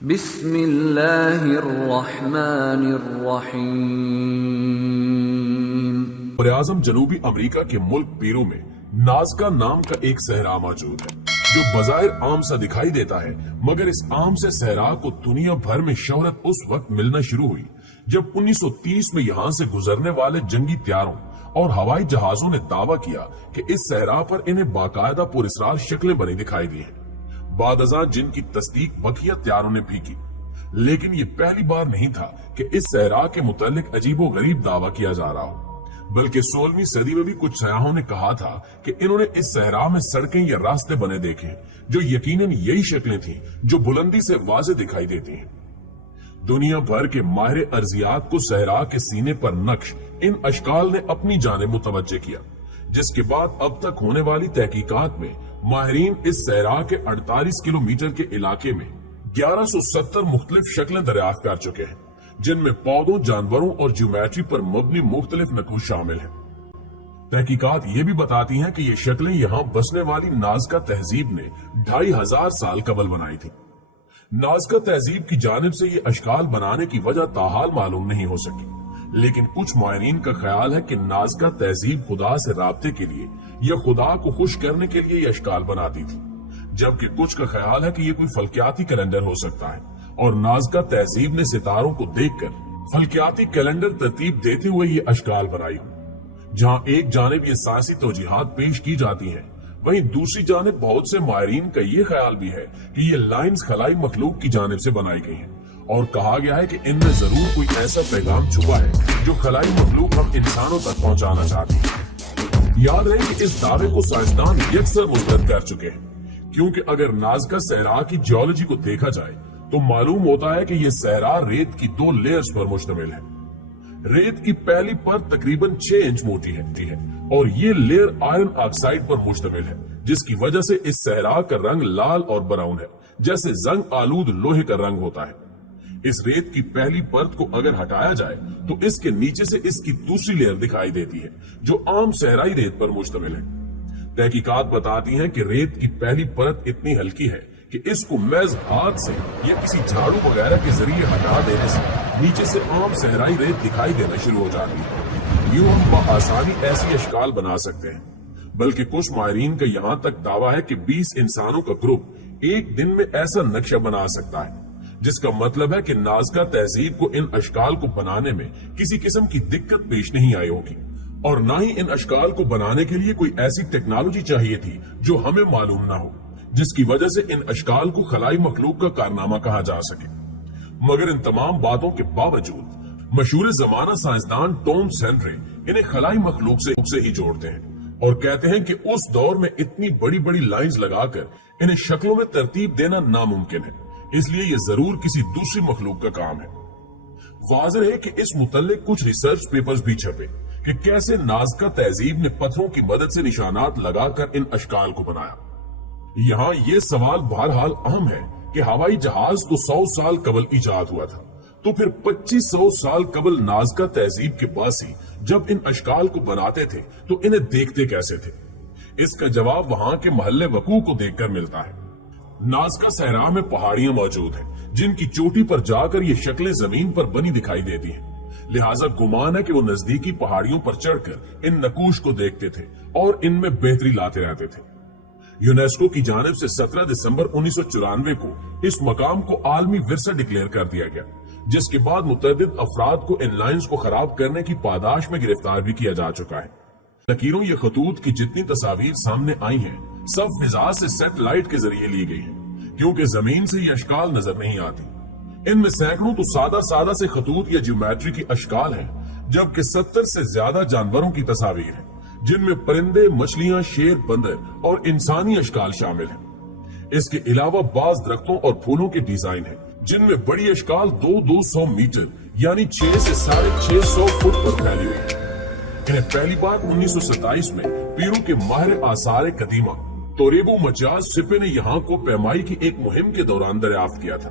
بسم اللہ الرحمن الرحیم۔ براعظم جنوبی امریکہ کے ملک پیرو میں نازکا نام کا ایک صحرا موجود ہے جو بظاہر عام سا دکھائی دیتا ہے، مگر اس عام سے صحرا کو دنیا بھر میں شہرت اس وقت ملنا شروع ہوئی جب 1930 میں یہاں سے گزرنے والے جنگی طیاروں اور ہوائی جہازوں نے دعویٰ کیا کہ اس صحرا پر انہیں باقاعدہ پراسرار شکلیں بنی دکھائی دی ہیں، بعد ازاں جن کی تصدیق بقیہ طیاروں نے بھی کی۔ لیکن یہ پہلی بار نہیں تھا کہ اس صحرا کے متعلق عجیب و غریب دعویٰ کیا جا رہا ہو، بلکہ 16ویں صدی میں بھی کچھ سیاحوں نے کہا تھا کہ انہوں نے اس صحرا میں سڑکیں یا راستے بنے دیکھے جو یقیناً یہی شکلیں تھیں جو بلندی سے واضح دکھائی دیتی ہیں۔ دنیا بھر کے ماہر ارضیات کو صحرا کے سینے پر نقش ان اشکال نے اپنی جانب متوجہ کیا، جس کے بعد اب تک ہونے والی تحقیقات میں ماہرین اس صحرا کے 48 کلومیٹر کے علاقے میں 1170 مختلف شکلیں دریافت کر چکے ہیں، جن میں پودوں، جانوروں اور جیومیٹری پر مبنی مختلف نقوش شامل ہیں۔ تحقیقات یہ بھی بتاتی ہیں کہ یہ شکلیں یہاں بسنے والی نازکا تہذیب نے 2500 سال قبل بنائی تھی۔ نازکا تہذیب کی جانب سے یہ اشکال بنانے کی وجہ تاحال معلوم نہیں ہو سکی، لیکن کچھ ماہرین کا خیال ہے کہ نازکا تہذیب خدا سے رابطے کے لیے یا خدا کو خوش کرنے کے لیے یہ اشکال بناتی تھی، جبکہ کچھ کا خیال ہے کہ یہ کوئی فلکیاتی کیلنڈر ہو سکتا ہے اور نازکا تہذیب نے ستاروں کو دیکھ کر فلکیاتی کیلنڈر ترتیب دیتے ہوئے یہ اشکال بنائی ہو۔ جہاں ایک جانب یہ سائنسی توجیحات پیش کی جاتی ہیں، وہیں دوسری جانب بہت سے ماہرین کا یہ خیال بھی ہے کہ یہ لائنز خلائی مخلوق کی جانب سے بنائی گئی ہیں، اور کہا گیا ہے کہ ان میں ضرور کوئی ایسا پیغام چھپا ہے جو خلائی مخلوق ہم انسانوں تک پہنچانا چاہتی ہے۔ یاد رہے کہ اس دعوے کو سائنسدان یکسر مسترد کر چکے ہیں، کیونکہ اگر نازکا صحرا کی جیولوجی کو دیکھا جائے تو معلوم ہوتا ہے کہ یہ صحرا ریت کی 2 لیئرز پر مشتمل ہے۔ ریت کی پہلی پر تقریباً 6 انچ موٹی ہے اور یہ لیئر آئرن آکسائڈ پر مشتمل ہے، جس کی وجہ سے اس صحرا کا رنگ لال اور براؤن ہے، جیسے زنگ آلود لوہے کا رنگ ہوتا ہے۔ اس ریت کی پہلی پرت کو اگر ہٹایا جائے تو اس کے نیچے سے اس کی دوسری لیئر دکھائی دیتی ہے جو عام صحرائی ریت پر مشتمل ہے۔ تحقیقات بتاتی ہیں کہ ریت کی پہلی پرت اتنی ہلکی ہے کہ اس کو محض ہاتھ سے یا کسی جھاڑو وغیرہ کے ذریعے ہٹا دینے سے نیچے سے عام صحرائی ریت دکھائی دینا شروع ہو جاتی ہے۔ یوں ہم بآسانی ایسی اشکال بنا سکتے ہیں، بلکہ کچھ ماہرین کا یہاں تک دعویٰ ہے کہ 20 انسانوں کا گروپ ایک دن میں ایسا نقشہ بنا سکتا ہے، جس کا مطلب ہے کہ نازکا تہذیب کو ان اشکال کو بنانے میں کسی قسم کی دقت پیش نہیں آئی ہوگی، اور نہ ہی ان اشکال کو بنانے کے لیے کوئی ایسی ٹیکنالوجی چاہیے تھی جو ہمیں معلوم نہ ہو، جس کی وجہ سے ان اشکال کو خلائی مخلوق کا کارنامہ کہا جا سکے۔ مگر ان تمام باتوں کے باوجود مشہور زمانہ سائنسدان ٹام سینڈرے انہیں خلائی مخلوق سے ہی جوڑتے ہیں اور کہتے ہیں کہ اس دور میں اتنی بڑی بڑی لائنز لگا کر انہیں شکلوں میں ترتیب دینا ناممکن ہے، اس لیے یہ ضرور کسی دوسری مخلوق کا کام ہے۔ واضح ہے کہ اس متعلق کچھ ریسرچ پیپرز بھی چھپے کہ کیسے نازکا تہذیب نے پتھروں کی مدد سے نشانات لگا کر ان اشکال کو بنایا۔ یہاں یہ سوال بہرحال اہم ہے کہ ہوائی جہاز تو 100 سال قبل ایجاد ہوا تھا، تو پھر 2500 سال قبل نازکا تہذیب کے باسی جب ان اشکال کو بناتے تھے تو انہیں دیکھتے کیسے تھے؟ اس کا جواب وہاں کے محل وقوع کو دیکھ کر ملتا ہے۔ نازکا صحرا میں پہاڑیاں موجود ہیں جن کی چوٹی پر جا کر یہ شکلیں زمین پر بنی دکھائی دیتی ہیں، لہٰذا گمان ہے کہ وہ نزدیکی پہاڑیوں پر چڑھ کر ان نقوش کو دیکھتے تھے اور ان میں بہتری لاتے رہتے تھے۔ یونیسکو کی جانب سے 17 دسمبر 1994 کو اس مقام کو عالمی ورثہ ڈکلیئر کر دیا گیا، جس کے بعد متعدد افراد کو ان لائنز کو خراب کرنے کی پاداش میں گرفتار بھی کیا جا چکا ہے۔ لکیروں یہ خطوط کی جتنی تصاویر سامنے آئی ہیں سب فضا سے سیٹلائٹ کے ذریعے لی گئی ہیں، کیونکہ زمین سے یہ اشکال نظر نہیں آتی۔ ان میں سینکڑوں تو سادہ سے خطوط یا جیومیٹری کی اشکال ہیں، جبکہ 70 سے زیادہ جانوروں کی تصاویر ہیں، جن میں پرندے، مچھلیاں، شیر، بندر اور انسانی اشکال شامل ہیں۔ اس کے علاوہ بعض درختوں اور پھولوں کے ڈیزائن ہیں، جن میں بڑی اشکال 200 میٹر یعنی 6 سے 650 فٹ پر پھیلی ہوئی ہے۔ انہیں پہلی بار 1927 میں پیرو کے ماہر آثار قدیمہ توریبو مچاز سپے نے یہاں کو پیمائی کی ایک مہم کے دوران دریافت کیا تھا،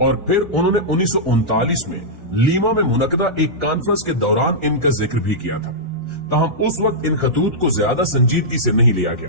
اور پھر انہوں نے 1939 میں لیما میں منعقدہ ایک کانفرنس کے دوران ان کا ذکر بھی کیا تھا۔ تاہم اس وقت ان خطوط کو زیادہ سنجیدگی سے نہیں لیا گیا،